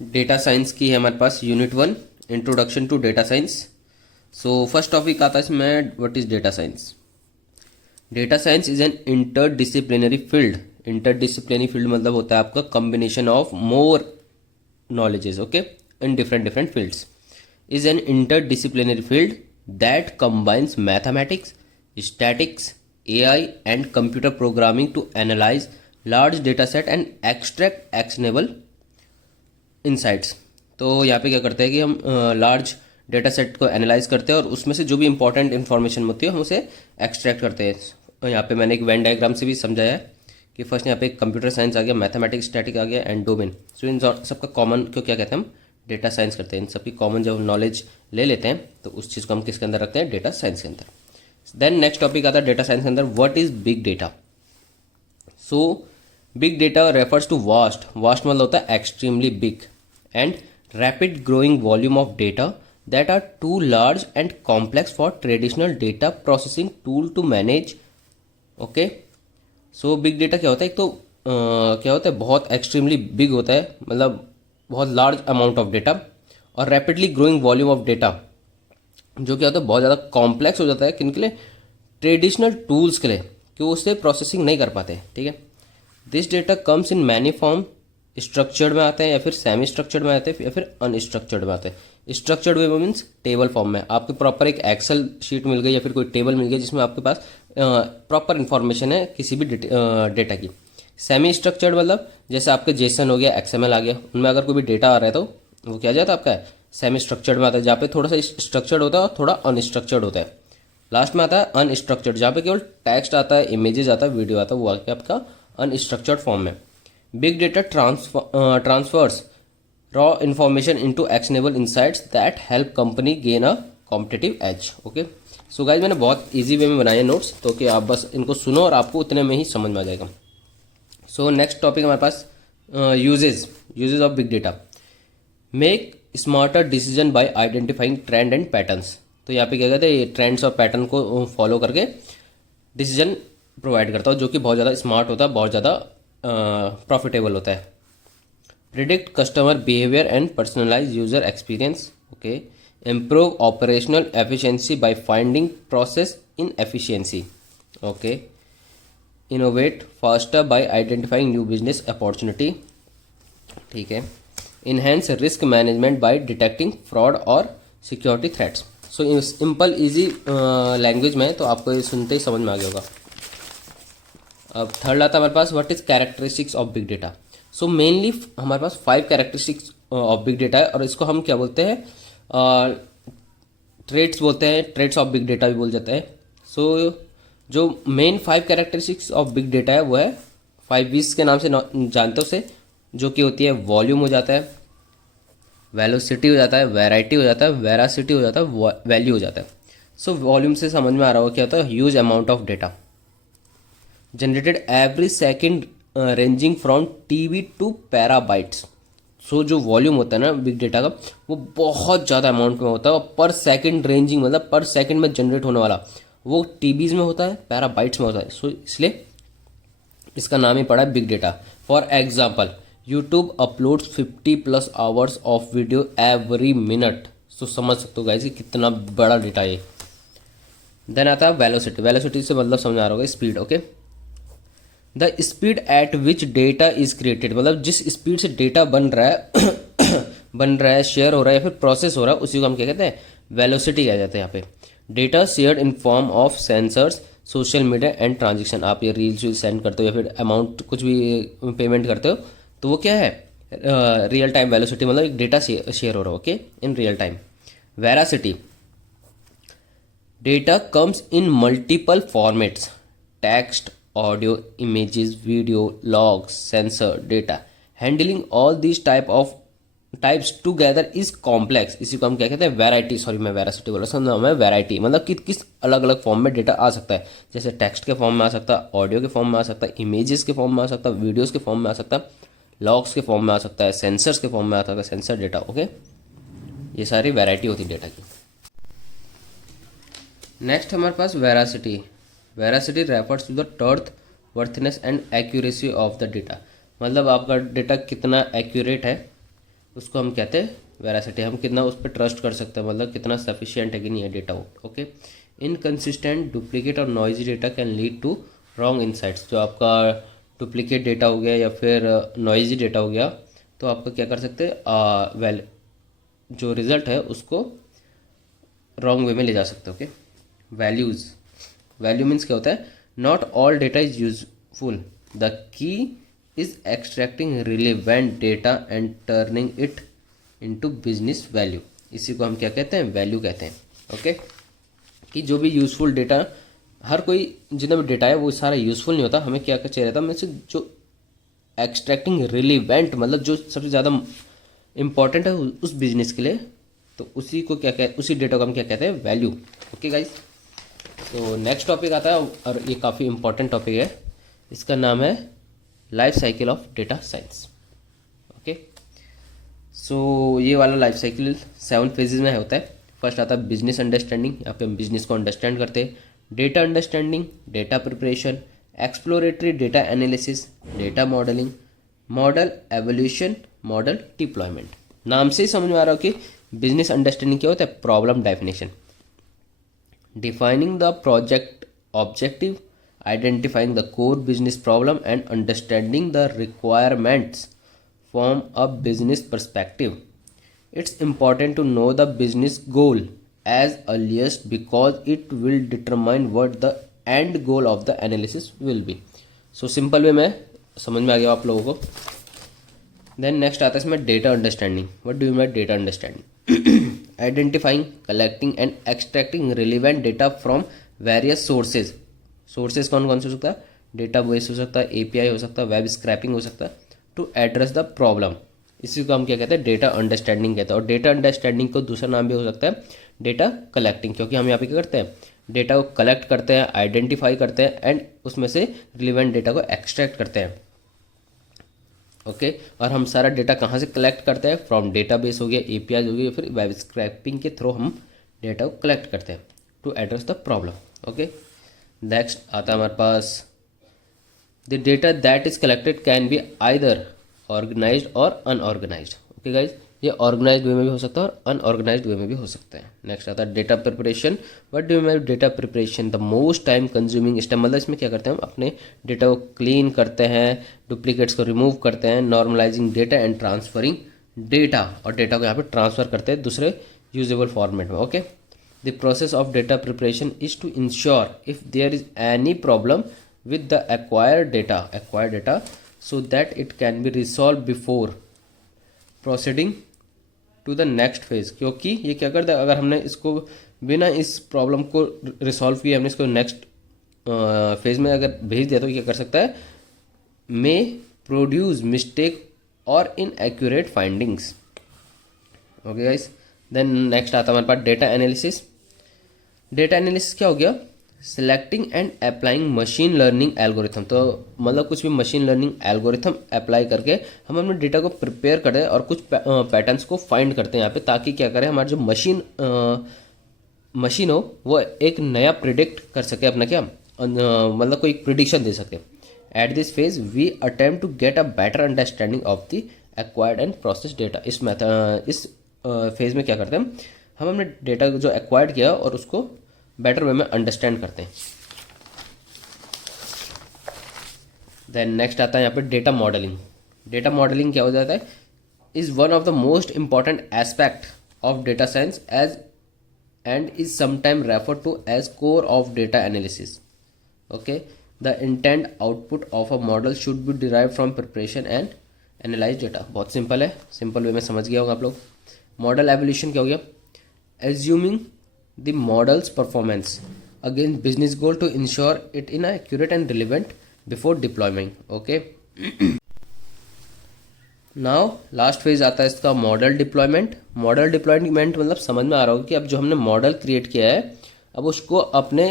Data science की है हमारे पास unit 1 introduction to data science. So first topic आता है इसमें what is data science. Data science is an interdisciplinary field. Interdisciplinary field मतलब होता है आपका combination of more knowledges okay in different different fields. Is an interdisciplinary field that combines mathematics, statics, AI and computer programming to analyze large data set and extract actionable insights। तो यहाँ पे क्या करते हैं कि हम लार्ज डेटा सेट को analyse करते हैं और उसमें से जो भी इंपॉर्टेंट इन्फॉर्मेशन होती है हम उसे एक्सट्रैक्ट करते हैं। यहाँ पे मैंने एक वेन डायग्राम से भी समझाया है कि फर्स्ट यहाँ पे कंप्यूटर साइंस आ गया, मैथमेटिक्स, स्टैटिक आ गया एंड डोमेन। सो इन सबका कॉमन क्यों क्या कहते हैं हम डेटा साइंस करते हैं। इन सबकी कॉमन जब नॉलेज ले लेते हैं तो उस चीज़ को हम किसके अंदर रखते हैं, डेटा साइंस के अंदर। देन नेक्स्ट टॉपिक आता है डेटा साइंस के अंदर what is big data. So big data refers to vast मतलब होता है extremely big and rapid growing volume of data that are too large and complex for traditional data processing tool to manage. Okay, so big data क्या होता है, एक तो क्या होता है बहुत एक्सट्रीमली बिग होता है, मतलब बहुत लार्ज अमाउंट ऑफ डेटा, और rapidly growing volume of data जो क्या होता है बहुत ज़्यादा कॉम्प्लेक्स हो जाता है किन के लिए, ट्रेडिशनल टूल्स के लिए, कि वो उससे प्रोसेसिंग नहीं कर पाते। ठीक है, this data comes in many form, structured में आते हैं या फिर सेमी स्ट्रक्चर्ड में आते हैं या फिर अनस्ट्रक्चर्ड में आते हैं। Structured way means table form में आपको प्रॉपर एक एक्सेल शीट मिल गई या फिर कोई टेबल मिल गई जिसमें आपके पास प्रॉपर इन्फॉर्मेशन है किसी भी डेटा की। सेमी स्ट्रक्चर्ड मतलब जैसे आपके जेसन हो गया, एक्सएमएल आ गया, उनमें अगर कोई भी डेटा आ रहा है तो वो क्या जाता है आपका सेमी स्ट्रक्चर्ड में आता है, जहाँ पे थोड़ा सा स्ट्रक्चर्ड होता है और थोड़ा अनस्ट्रक्चर्ड होता है। लास्ट में आता है अनस्ट्रक्चर्ड जहाँ पे केवल टेक्स्ट आता है, इमेजेस आता है, वीडियो आता है, वो आके आपका अनस्ट्रक्चर्ड फॉर्म में। Big data transfers raw information into actionable insights that help company gain a competitive edge. Okay, so guys मैंने बहुत ईजी वे में बनाए हैं नोट्स, तो कि आप बस इनको सुनो और आपको उतने में ही समझ में आ जाएगा। सो नेक्स्ट टॉपिक हमारे पास usage of big data. Make smarter decision by identifying trend and patterns. तो यहाँ पे क्या कहते हैं, ये ट्रेंड्स और पैटर्न को फॉलो करके डिसीजन प्रोवाइड करता है जो कि बहुत ज़्यादा स्मार्ट होता है, बहुत ज़्यादा प्रॉफिटेबल होता है। Predict customer behaviour and personalise user experience. Okay, improve operational efficiency by finding process in efficiency. Okay, innovate faster by identifying new business opportunity. ठीक है, enhance risk management by detecting fraud और security threats. So simple easy language में तो आपको ये सुनते ही समझ में आ गया होगा। अब थर्ड आता है हमारे पास what is characteristics of big data. So mainly हमारे पास 5 कैरेक्टरिस्टिक्स ऑफ बिग डेटा है और इसको हम क्या बोलते हैं, ट्रेट्स बोलते हैं, ट्रेट्स ऑफ बिग डेटा भी बोल जाता है। सो जो main 5 characteristics of big data है वो है 5 V's के नाम से जानते हो उसे, जो कि होती है वॉल्यूम हो जाता है, वेलोसिटी हो जाता है, वैरायटी हो जाता है, वेरासिटी हो जाता है, वैल्यू हो जाता है। सो वॉल्यूम से समझ में आ रहा होगा क्या होता है, huge amount of data generated every second ranging from TB to petabytes. So जो वॉल्यूम होता है ना बिग डेटा का वो बहुत ज़्यादा अमाउंट में होता है और पर सेकेंड रेंजिंग मतलब पर सेकेंड में जनरेट होने वाला वो TBs में होता है, पैराबाइट्स में होता है। सो इसलिए इसका नाम ही पड़ा है big data. For example YouTube uploads 50+ hours of video every minute. So समझ सकते हो गाइस कि कितना बड़ा डेटा है। देन आता है वेलोसिटी। वेलोसिटी से मतलब समझ आ रहा होगा speed. Okay, the speed at which data is created, मतलब जिस स्पीड से डेटा बन रहा है शेयर हो रहा है या फिर प्रोसेस हो रहा है उसी को हम क्या कहते हैं, वेलोसिटी कहा जाता है। यहाँ पे data shared in form of sensors, social media and transaction. आप ये रील्स सेंड करते हो या फिर अमाउंट कुछ भी पेमेंट करते हो तो वो क्या है, रियल टाइम वेलोसिटी, मतलब एक डेटा शेयर हो रहा है okay in real time. Veracity, data comes in multiple formats, text, audio, images, video, logs, sensor data. Handling all this types together is complex. इसी को हम क्या कहते हैं, वैरायटी। सॉरी मैं वेरासिटी बोल रहा हूँ, नाम है वैरायटी, मतलब किस अलग अलग फॉर्म में डेटा आ सकता है। जैसे टेक्स्ट के फॉर्म में आ सकता है, ऑडियो के फॉर्म में आ सकता है, इमेजेस के फॉर्म में आ सकता है, वीडियोज़ के फॉर्म में आ सकता है, लॉग्स के फॉर्म में आ सकता है, सेंसर्स के फॉर्म में आ सकता है, सेंसर डेटा। ओके, ये सारी वैरायटी होती है डेटा की। नेक्स्ट हमारे पास veracity. Veracity refers to the truth, worthiness and accuracy of the data. मतलब आपका डेटा कितना एक्यूरेट है उसको हम कहते हैं वेरासिटी। हम कितना उस पर ट्रस्ट कर सकते हैं, मतलब कितना सफिशिएंट है कि नहीं है डेटा वो। ओके, इनकन्सिस्टेंट, डुप्लीकेट और noisy data can lead to wrong insights. जो आपका डुप्लीकेट डेटा हो गया या फिर नॉइजी डेटा हो गया, तो आपका क्या कर सकते हैं, जो रिजल्ट है उसको रॉन्ग वे में ले जा सकते हो। ओके, वैल्यूज़, वैल्यू मीन्स क्या होता है, not all data is useful, the key is extracting relevant data and turning it into business value. इसी को हम क्या कहते हैं, वैल्यू कहते हैं। ओके, कि जो भी यूजफुल डेटा, हर कोई जितना भी डेटा है वो सारा यूजफुल नहीं होता, हमें क्या चाहिए रहता है, में से जो एक्सट्रैक्टिंग रिलेवेंट, मतलब जो सबसे ज़्यादा इंपॉर्टेंट है उस बिजनेस के लिए, तो उसी को क्या कहते, उसी डेटा को हम क्या कहते हैं, वैल्यू। ओके गाइस, तो नेक्स्ट टॉपिक आता है और ये काफ़ी इंपॉर्टेंट टॉपिक है, इसका नाम है life cycle of data science. Okay, so ये वाला लाइफ साइकिल 7 फेजेज में होता है। फर्स्ट आता है बिजनेस अंडरस्टैंडिंग, यहाँ पे हम बिजनेस को अंडरस्टैंड करते हैं। Data understanding, data preparation, exploratory data analysis, data modelling, model evolution, model deployment. नाम से ही समझ में आ रहा हो कि बिजनेस अंडरस्टैंडिंग क्या होता है, problem definition, defining the project objective, identifying the core business problem and understanding the requirements from a business perspective. It's important to know the business goal as earliest because it will determine what the end goal of the analysis will be. So simple way में समझ में आ गया आप लोगों को। Then next आता है इसमें data understanding. What do you mean by data understanding? Identifying, collecting and extracting relevant data from various sources. Sources कौन कौन से हो सकता है, डेटा बेस हो सकता है, एपीआई हो सकता है, वेब स्क्रैपिंग हो सकता है, टू एड्रेस द प्रॉब्लम। इसी को हम क्या कहते हैं, डेटा अंडरस्टैंडिंग कहते हैं। और डेटा अंडरस्टैंडिंग को दूसरा नाम भी हो सकता है डेटा कलेक्टिंग, क्योंकि हम यहाँ पे क्या करते हैं, डेटा को कलेक्ट करते हैं, आइडेंटिफाई करते हैं एंड उसमें से रिलेवेंट डेटा को एक्सट्रैक्ट करते हैं। ओके, और हम सारा डेटा कहाँ से कलेक्ट करते हैं, फ्रॉम डेटा बेस हो गया, एपीआई हो गया, फिर वेब स्क्रैपिंग के थ्रू हम डेटा को कलेक्ट करते हैं to address the problem. Okay, next आता है हमारे पास the data that is collected can be either organised और अनऑर्गेनाइज्ड। ओके गाइज, ये ऑर्गेनाइज्ड वे में भी हो सकता है और अनऑर्गेनाइज्ड वे में भी हो सकता है। नेक्स्ट आता है data preparation. What do you mean data preparation, the most time consuming step. मतलब इसमें क्या करते हैं, हम अपने डेटा को क्लीन करते हैं, डुप्लीकेट्स को रिमूव करते हैं, normalising data and transferring data, और डेटा को यहाँ पे ट्रांसफर करते हैं दूसरे यूजेबल फॉर्मेट में। Okay, the process of data preparation is to ensure if there is any problem with the acquired data so that it can be resolved before proceeding to the next phase। क्योंकि ये क्या करता है, अगर हमने इसको बिना इस प्रॉब्लम को रिसॉल्व किए हमने इसको नेक्स्ट फेज में अगर भेज दिया तो क्या कर सकता है, मे प्रोड्यूस मिस्टेक और inaccurate findings. Okay guys, then next आता है हमारे पास डेटा एनालिसिस। डेटा एनालिसिस क्या हो गया, selecting and applying machine learning algorithm. तो मतलब कुछ भी मशीन लर्निंग एल्गोरिथम अप्लाई करके हम अपने डेटा को प्रिपेयर करते हैं और कुछ पैटर्न्स को फाइंड करते हैं यहाँ पे, ताकि क्या करें, हमारी जो मशीन हो वो एक नया प्रिडिक्ट कर सके अपना, क्या मतलब कोई प्रिडिक्शन दे सके। At this phase we attempt to get a better understanding of the acquired and process data. इस फेज में क्या करते हैं, हम अपने डेटा जो एक्वायर्ड किया और उसको बेटर वे में अंडरस्टैंड करते हैं। देन नेक्स्ट आता है यहाँ पे डेटा मॉडलिंग। डेटा मॉडलिंग क्या हो जाता है, is one of the most important aspect of data science as and is sometime refer to as core of data analysis. Okay, the intend output of a model should be derive from preparation and analyse data. बहुत simple है, simple way में समझ गया होगा आप लोग। Model evolution क्या हो गया, assuming the models performance against business goal to ensure it in accurate and relevant before deployment. Okay, now last phase आता है इसका मॉडल डिप्लॉयमेंट। मॉडल डिप्लॉयमेंट मतलब समझ में आ रहा होगा कि अब जो हमने मॉडल क्रिएट किया है अब उसको अपने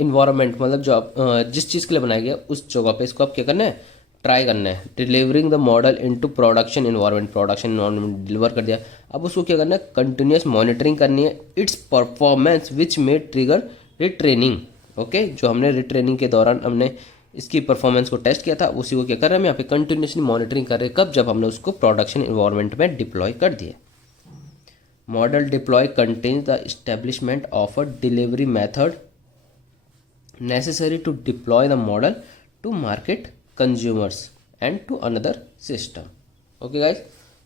इन्वायरमेंट मतलब जो जिस चीज़ के लिए बनाया गया उस जगह पे इसको अब क्या करना है, ट्राई करना है। Delivering the model into production environment deliver कर दिया। अब उसको क्या करना है, कंटिन्यूस मॉनिटरिंग करनी है इट्स परफॉर्मेंस विच में ट्रिगर रिट्रेनिंग। ओके, जो हमने रिट्रेनिंग के दौरान हमने इसकी परफॉर्मेंस को टेस्ट किया था, उसी को क्या कर रहे हैं हम यहाँ पे कंटिन्यूसली मॉनिटरिंग कर रहे हैं, कब, जब हमने उसको प्रोडक्शन इन्वायरमेंट में डिप्लॉय कर दिए। Model deploy contains the establishment of a delivery method necessary to deploy the model to market consumers and to another system. Okay guys,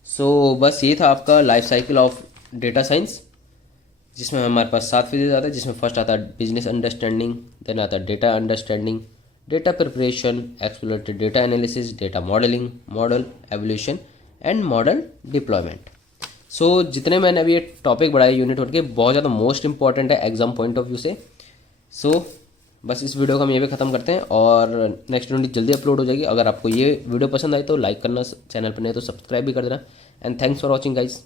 so बस ये था आपका life cycle of data science, जिसमें हमारे पास 7 phases आते हैं, जिसमें फर्स्ट आता है बिजनेस अंडरस्टैंडिंग, देन आता है data understanding, data preparation, exploratory data analysis, data modelling, model evolution and model deployment. So जितने मैंने अभी ये टॉपिक बढ़ाए यूनिट 1 के, बहुत ज़्यादा मोस्ट इंपॉर्टेंट है एग्जाम पॉइंट ऑफ व्यू से। सो बस इस वीडियो को हम ये भी ख़त्म करते हैं और नेक्स्ट वीडियो जल्दी अपलोड हो जाएगी। अगर आपको ये वीडियो पसंद आई तो लाइक करना, चैनल पर नहीं तो सब्सक्राइब भी कर देना। And thanks for watching guys.